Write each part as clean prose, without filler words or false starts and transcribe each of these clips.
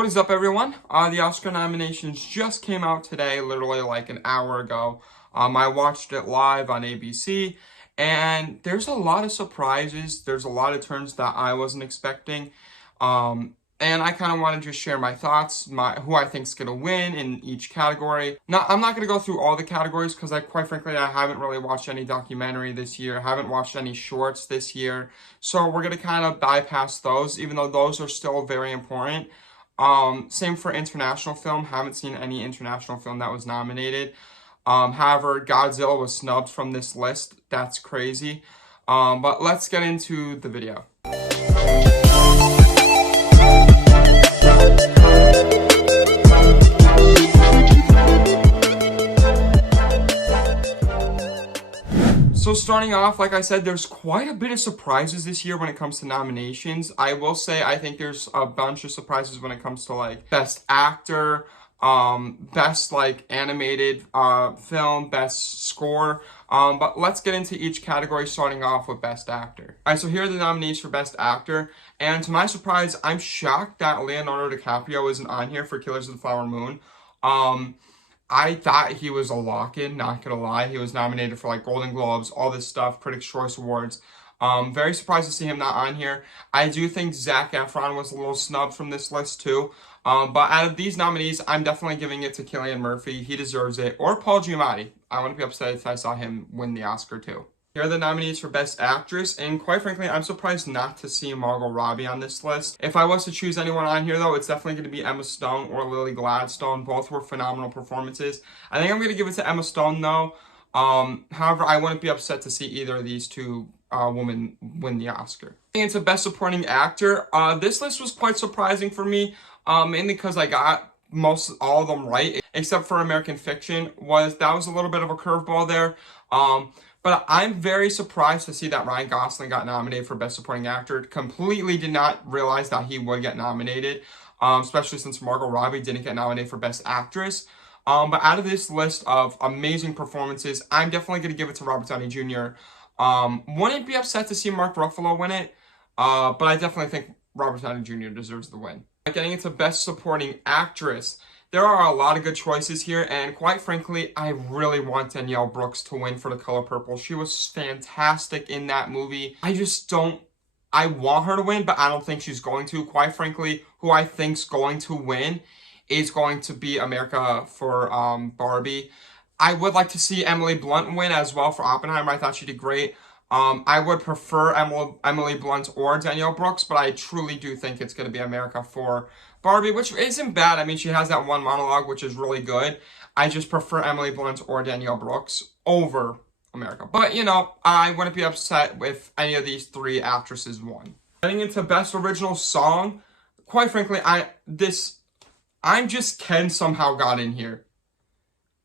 What is up, everyone? The Oscar nominations just came out today, literally like an hour ago. I watched it live on ABC, and there's a lot of surprises. There's a lot of turns that I wasn't expecting. And I kind of want to just share my thoughts, who I think is going to win in each category. Now, I'm not going to go through all the categories because, quite frankly, I haven't really watched any documentary this year. I haven't watched any shorts this year. So we're going to kind of bypass those, even though those are still very important. Same for international film. Haven't seen any international film that was nominated. However, Godzilla was snubbed from this list. That's crazy. But let's get into the video. So starting off, like I said, there's quite a bit of surprises this year when it comes to nominations. I will say I think there's a bunch of surprises when it comes to like Best Actor, Best like Animated Film, Best Score. But let's get into each category, starting off with Best Actor. All right, so here are the nominees for Best Actor. And to my surprise, I'm shocked that Leonardo DiCaprio isn't on here for Killers of the Flower Moon. I thought he was a lock-in, not gonna lie. He was nominated for like Golden Globes, all this stuff, Critics' Choice Awards. Very surprised to see him not on here. I do think Zac Efron was a little snubbed from this list too. But out of these nominees, I'm definitely giving it to Cillian Murphy. He deserves it. Or Paul Giamatti. I wouldn't be upset if I saw him win the Oscar too. Here are the nominees for Best Actress, and quite frankly, I'm surprised not to see Margot Robbie on this list. If I was to choose anyone on here, though, it's definitely going to be Emma Stone or Lily Gladstone. Both were phenomenal performances. I think I'm going to give it to Emma Stone, though. However, I wouldn't be upset to see either of these two women win the Oscar. Into Best Supporting Actor, this list was quite surprising for me, mainly because I got all of them right, except for American Fiction. That was a little bit of a curveball there. But I'm very surprised to see that Ryan Gosling got nominated for Best Supporting Actor. Completely did not realize that he would get nominated, especially since Margot Robbie didn't get nominated for Best Actress. But out of this list of amazing performances, I'm definitely going to give it to Robert Downey Jr. Wouldn't be upset to see Mark Ruffalo win it, but I definitely think Robert Downey Jr. deserves the win. Getting into Best Supporting Actress, there are a lot of good choices here, and quite frankly, I really want Danielle Brooks to win for The Color Purple. She was fantastic in that movie. I want her to win, but I don't think she's going to. Quite frankly, who I think's going to win is going to be America for Barbie. I would like to see Emily Blunt win as well for Oppenheimer. I thought she did great. I would prefer Emily Blunt or Danielle Brooks, but I truly do think it's going to be America for Barbie, which isn't bad. I mean, she has that one monologue, which is really good. I just prefer Emily Blunt or Danielle Brooks over America. But, you know, I wouldn't be upset if any of these three actresses won. Getting into Best Original Song, quite frankly, I'm Just Ken somehow got in here.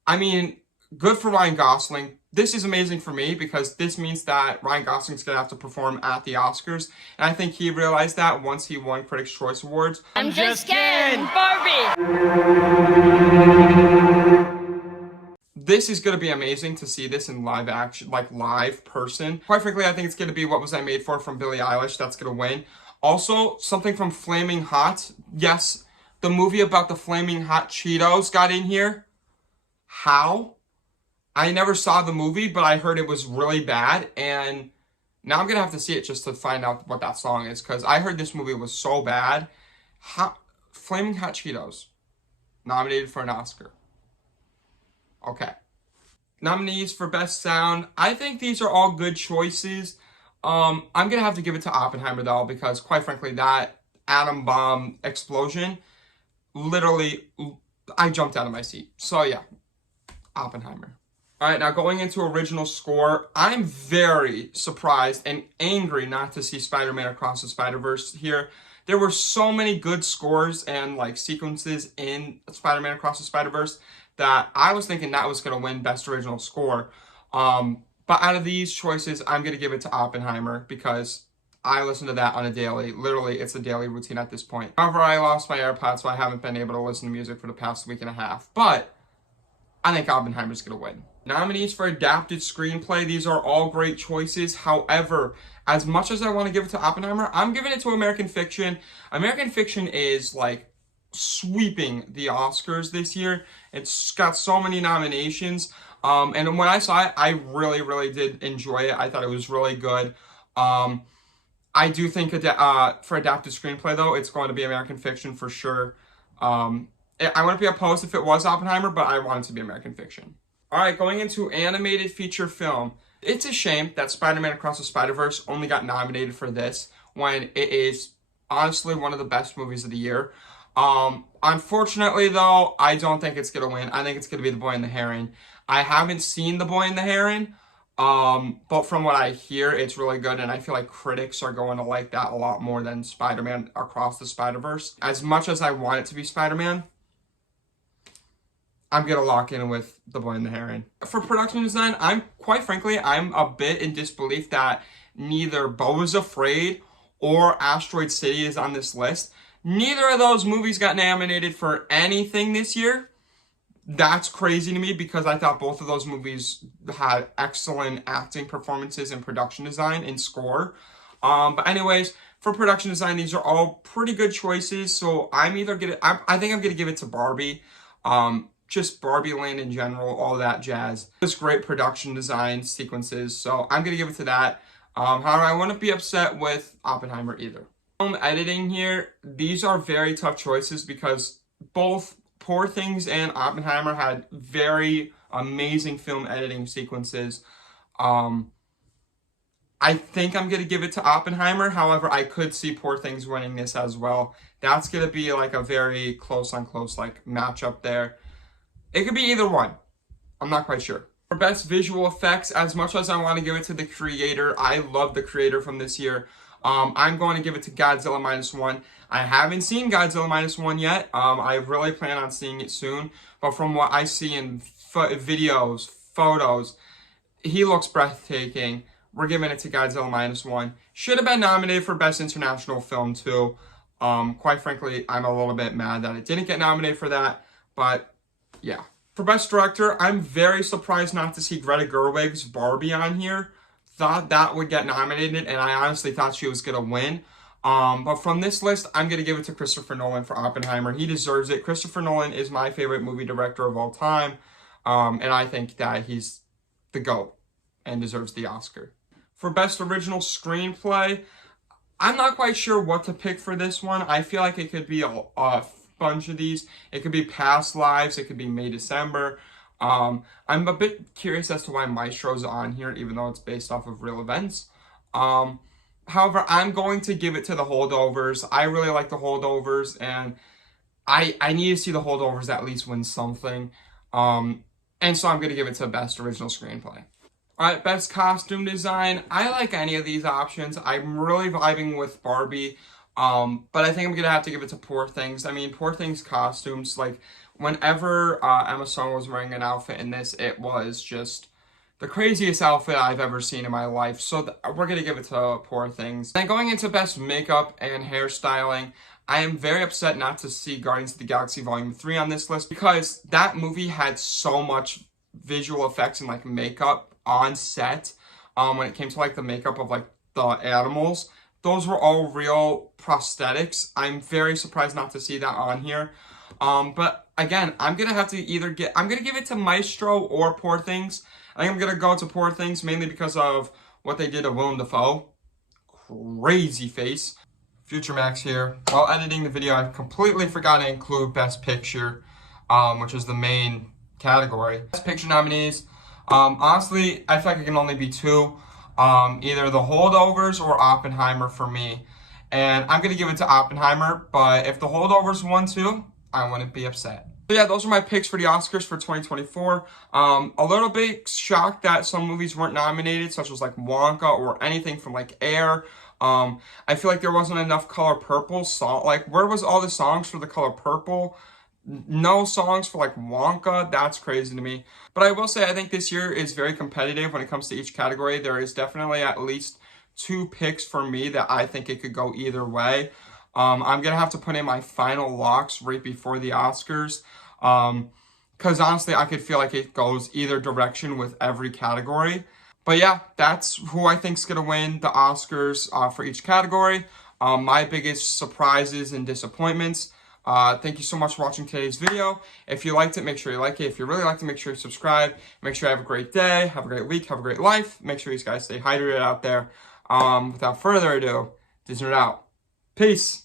I mean, good for Ryan Gosling. This is amazing for me because this means that Ryan Gosling's going to have to perform at the Oscars. And I think he realized that once he won Critics' Choice Awards. I'm just Ken, Barbie! This is going to be amazing to see this in live action, like live person. Quite frankly, I think it's going to be What Was I Made For from Billie Eilish. That's going to win. Also, something from Flaming Hot. Yes, the movie about the Flaming Hot Cheetos got in here. How? I never saw the movie, but I heard it was really bad, and now I'm going to have to see it just to find out what that song is, because I heard this movie was so bad. Flaming Hot Cheetos, nominated for an Oscar. Okay. Nominees for Best Sound. I think these are all good choices. I'm going to have to give it to Oppenheimer, though, because, quite frankly, that atom bomb explosion, literally, I jumped out of my seat. So, yeah, Oppenheimer. All right, now going into original score, I'm very surprised and angry not to see Spider-Man Across the Spider-Verse here. There were so many good scores and like sequences in Spider-Man Across the Spider-Verse that I was thinking that was going to win Best Original Score. But out of these choices, I'm going to give it to Oppenheimer because I listen to that on a daily. Literally, it's a daily routine at this point. However, I lost my AirPods, so I haven't been able to listen to music for the past week and a half. But I think Oppenheimer's going to win. Nominees for Adapted Screenplay, these are all great choices. However, as much as I want to give it to Oppenheimer, I'm giving it to American Fiction. American Fiction is like sweeping the Oscars this year. It's got so many nominations. And when I saw it, I really, really did enjoy it. I thought it was really good. I do think for adapted screenplay, though, it's going to be American Fiction for sure. I wouldn't be opposed if it was Oppenheimer, but I want it to be American Fiction. All right, going into animated feature film. It's a shame that Spider-Man Across the Spider-Verse only got nominated for this when it is honestly one of the best movies of the year. Unfortunately, though, I don't think it's going to win. I think it's going to be The Boy and the Heron. I haven't seen The Boy and the Heron, but from what I hear, it's really good, and I feel like critics are going to like that a lot more than Spider-Man Across the Spider-Verse. As much as I want it to be Spider-Man, I'm going to lock in with The Boy and the Heron. For production design, quite frankly, I'm a bit in disbelief that neither Beau is Afraid or Asteroid City is on this list. Neither of those movies got nominated for anything this year. That's crazy to me because I thought both of those movies had excellent acting performances and production design and score. But anyways, for production design, these are all pretty good choices. So I think I'm gonna give it to Barbie. Just Barbie Land in general, all that jazz. Just great production design sequences. So I'm gonna give it to that. However, I wouldn't be upset with Oppenheimer either. Film editing here, these are very tough choices because both Poor Things and Oppenheimer had very amazing film editing sequences. I think I'm going to give it to Oppenheimer. However, I could see Poor Things winning this as well. That's going to be like a very close on close like matchup there. It could be either one. I'm not quite sure. For best visual effects, as much as I want to give it to the creator, I love the creator from this year. I'm going to give it to Godzilla Minus One. I haven't seen Godzilla Minus One yet. I really plan on seeing it soon. But from what I see in videos, photos, he looks breathtaking. We're giving it to Godzilla Minus One. Should have been nominated for Best International Film too. Quite frankly, I'm a little bit mad that it didn't get nominated for that. But yeah. For Best Director, I'm very surprised not to see Greta Gerwig's Barbie on here. Thought that would get nominated, and I honestly thought she was going to win. But from this list, I'm going to give it to Christopher Nolan for Oppenheimer. He deserves it. Christopher Nolan is my favorite movie director of all time, and I think that he's the GOAT and deserves the Oscar. For Best Original Screenplay, I'm not quite sure what to pick for this one. I feel like it could be a bunch of these. It could be Past Lives. It could be May, December. I'm a bit curious as to why Maestro's on here, even though it's based off of real events. However, I'm going to give it to The Holdovers. I really like The Holdovers, and I need to see The Holdovers at least win something. And so I'm going to give it to Best Original Screenplay. All right, Best Costume Design. I like any of these options. I'm really vibing with Barbie. But I think I'm going to have to give it to Poor Things. I mean, Poor Things costumes, like, whenever Emma Stone was wearing an outfit in this, it was just the craziest outfit I've ever seen in my life. So we're going to give it to Poor Things. Then going into Best Makeup and Hairstyling, I am very upset not to see Guardians of the Galaxy Volume 3 on this list because that movie had so much visual effects and, like, makeup on set when it came to, like, the makeup of, like, the animals. Those were all real prosthetics. I'm very surprised not to see that on here. But again, I'm going to have to I'm going to give it to Maestro or Poor Things. I think I'm going to go to Poor Things mainly because of what they did to Willem Dafoe. Crazy face. Future Max here. While editing the video, I completely forgot to include Best Picture, which is the main category. Best Picture nominees. Honestly, I feel like it can only be two. Either The Holdovers or Oppenheimer for me. And I'm going to give it to Oppenheimer, but if The Holdovers won too, I wouldn't be upset. So yeah, those are my picks for the Oscars for 2024. A little bit shocked that some movies weren't nominated, such as like Wonka or anything from like Air. I feel like there wasn't enough Color Purple song. Like, where was all the songs for The Color Purple? No songs for like Wonka. That's crazy to me. But I will say I think this year is very competitive when it comes to each category. There is definitely at least two picks for me that I think it could go either way. I'm going to have to put in my final locks right before the Oscars. Because honestly, I could feel like it goes either direction with every category. But yeah, that's who I think is going to win the Oscars for each category. My biggest surprises and disappointments. Thank you so much for watching today's video. If you liked it, make sure you like it. If you really liked it, make sure you subscribe. Make sure you have a great day, have a great week, have a great life. Make sure you guys stay hydrated out there. Without further ado, Disney out. Peace.